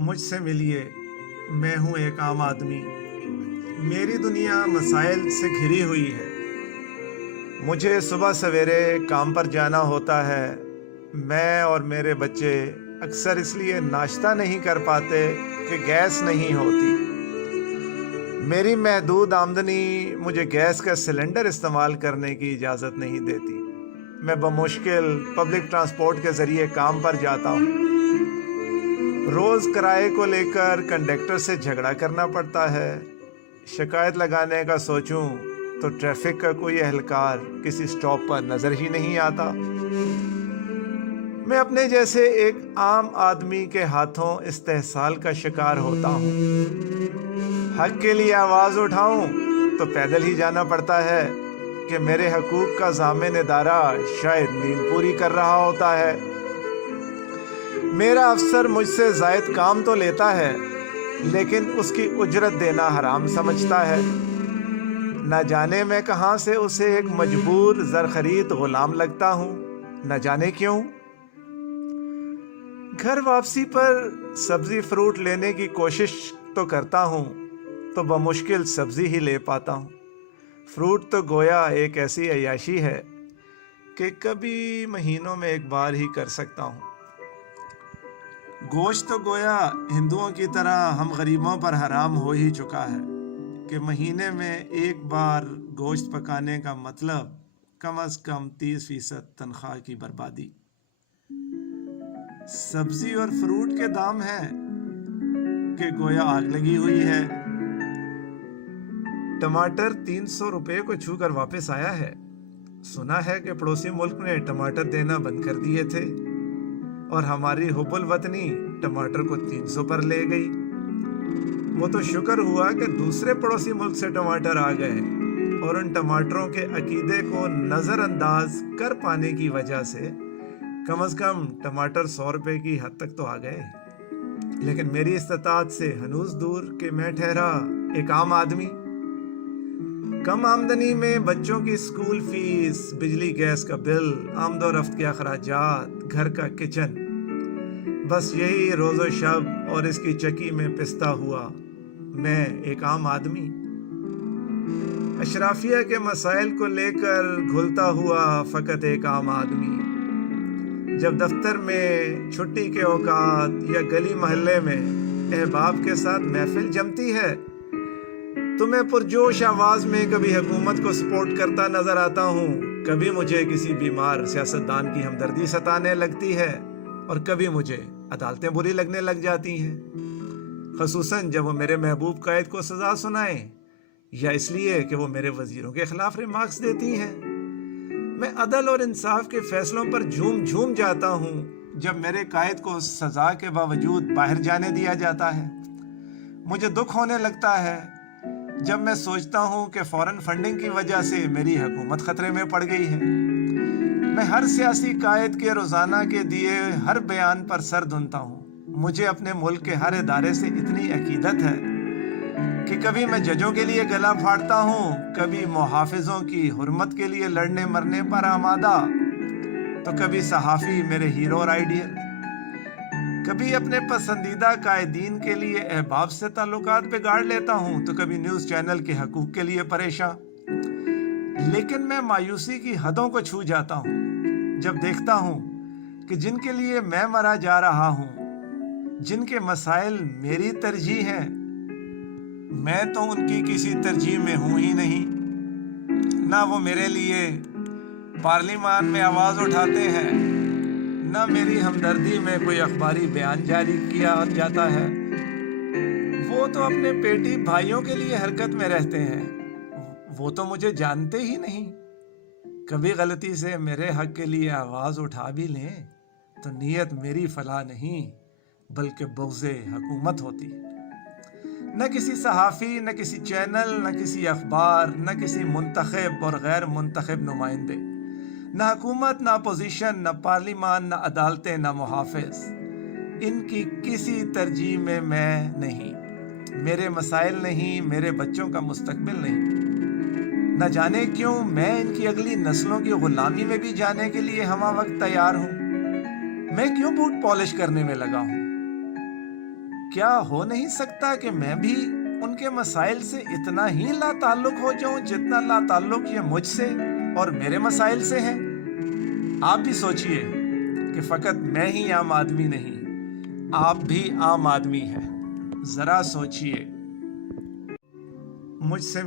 مجھ سے ملیے، میں ہوں ایک عام آدمی۔ میری دنیا مسائل سے گھری ہوئی ہے۔ مجھے صبح سویرے کام پر جانا ہوتا ہے۔ میں اور میرے بچے اکثر اس لیے ناشتہ نہیں کر پاتے کہ گیس نہیں ہوتی۔ میری محدود آمدنی مجھے گیس کا سلنڈر استعمال کرنے کی اجازت نہیں دیتی۔ میں بمشکل پبلک ٹرانسپورٹ کے ذریعے کام پر جاتا ہوں۔ روز کرائے کو لے کر کنڈکٹر سے جھگڑا کرنا پڑتا ہے۔ شکایت لگانے کا سوچوں تو ٹریفک کا کوئی اہلکار کسی سٹاپ پر نظر ہی نہیں آتا۔ میں اپنے جیسے ایک عام آدمی کے ہاتھوں استحصال کا شکار ہوتا ہوں۔ حق کے لیے آواز اٹھاؤں تو پیدل ہی جانا پڑتا ہے کہ میرے حقوق کا ضامن ادارہ شاید نیند پوری کر رہا ہوتا ہے۔ میرا افسر مجھ سے زائد کام تو لیتا ہے، لیکن اس کی اجرت دینا حرام سمجھتا ہے۔ نہ جانے میں کہاں سے اسے ایک مجبور زرخرید غلام لگتا ہوں، نہ جانے کیوں۔ گھر واپسی پر سبزی فروٹ لینے کی کوشش تو کرتا ہوں تو بمشکل سبزی ہی لے پاتا ہوں۔ فروٹ تو گویا ایک ایسی عیاشی ہے کہ کبھی مہینوں میں ایک بار ہی کر سکتا ہوں۔ گوشت تو گویا ہندوؤں کی طرح ہم غریبوں پر حرام ہو ہی چکا ہے کہ مہینے میں ایک بار گوشت پکانے کا مطلب کم از کم 30% تنخواہ کی بربادی۔ سبزی اور فروٹ کے دام ہیں کہ گویا آگ لگی ہوئی ہے۔ ٹماٹر 300 روپے کو چھو کر واپس آیا ہے۔ سنا ہے کہ پڑوسی ملک نے ٹماٹر دینا بند کر دیے تھے اور ہماری حب الوطنی ٹماٹر کو 300 پر لے گئی۔ وہ تو شکر ہوا کہ دوسرے پڑوسی ملک سے ٹماٹر آ گئے اور ان ٹماٹروں کے عقیدے کو نظر انداز کر پانے کی وجہ سے کم از کم ٹماٹر 100 روپے کی حد تک تو آ گئے۔ لیکن میری استطاعت سے ہنوز دور کہ میں ٹھہرا ایک عام آدمی۔ کم آمدنی میں بچوں کی اسکول فیس، بجلی گیس کا بل، آمد و رفت کے اخراجات، گھر کا کچن، بس یہی روز و شب اور اس کی چکی میں پستا ہوا میں ایک عام آدمی۔ اشرافیہ کے مسائل کو لے کر گھلتا ہوا فقط ایک عام آدمی۔ جب دفتر میں چھٹی کے اوقات یا گلی محلے میں احباب کے ساتھ محفل جمتی ہے تو میں پرجوش آواز میں کبھی حکومت کو سپورٹ کرتا نظر آتا ہوں، کبھی مجھے کسی بیمار سیاستدان کی ہمدردی ستانے لگتی ہے اور کبھی مجھے عدالتیں بری لگنے لگ جاتی ہیں، خصوصاً جب وہ میرے محبوب قائد کو سزا سنائیں یا اس لیے کہ وہ میرے وزیروں کے خلاف ریمارکس دیتی ہیں۔ میں عدل اور انصاف کے فیصلوں پر جھوم جھوم جاتا ہوں جب میرے قائد کو سزا کے باوجود باہر جانے دیا جاتا ہے۔ مجھے دکھ ہونے لگتا ہے جب میں سوچتا ہوں کہ فورن فنڈنگ کی وجہ سے میری حکومت خطرے میں پڑ گئی ہے۔ میں ہر سیاسی قائد کے روزانہ کے دیے ہر بیان پر سر دھنتا ہوں۔ مجھے اپنے ملک کے ہر ادارے سے اتنی عقیدت ہے کہ کبھی میں ججوں کے لیے گلا پھاڑتا ہوں، کبھی محافظوں کی حرمت کے لیے لڑنے مرنے پر آمادہ، تو کبھی صحافی میرے ہیرو اور آئیڈیل، کبھی اپنے پسندیدہ قائدین کے لیے احباب سے تعلقات بگاڑ لیتا ہوں، تو کبھی نیوز چینل کے حقوق کے لیے پریشان۔ لیکن میں مایوسی کی حدوں کو چھو جاتا ہوں جب دیکھتا ہوں کہ جن کے لیے میں مرا جا رہا ہوں، جن کے مسائل میری ترجیح ہیں، میں تو ان کی کسی ترجیح میں ہوں ہی نہیں۔ نہ وہ میرے لیے پارلیمان میں آواز اٹھاتے ہیں، نہ میری ہمدردی میں کوئی اخباری بیان جاری کیا جاتا ہے۔ وہ تو اپنے پیٹی بھائیوں کے لیے حرکت میں رہتے ہیں، وہ تو مجھے جانتے ہی نہیں۔ کبھی غلطی سے میرے حق کے لیے آواز اٹھا بھی لیں تو نیت میری فلاح نہیں بلکہ بغض حکومت ہوتی ہے۔ نہ کسی صحافی، نہ کسی چینل، نہ کسی اخبار، نہ کسی منتخب اور غیر منتخب نمائندے، نہ حکومت، نہ اپوزیشن، نہ پارلیمان، نہ عدالتیں، نہ محافظ، ان کی کسی ترجیح میں نہیں۔ میرے مسائل نہیں، میرے بچوں کا مستقبل نہیں۔ نہ جانے کیوں میں ان کی اگلی نسلوں کی غلامی میں بھی جانے کے لیے ہمہ وقت تیار ہوں۔ میں کیوں بوٹ پالش کرنے میں لگا ہوں؟ کیا ہو نہیں سکتا کہ میں بھی ان کے مسائل سے اتنا ہی لا تعلق ہو جاؤں جتنا لا تعلق یہ مجھ سے اور میرے مسائل سے ہے؟ آپ بھی سوچئے کہ فقط میں ہی عام آدمی نہیں، آپ بھی عام آدمی ہیں۔ ذرا سوچئے، مجھ سے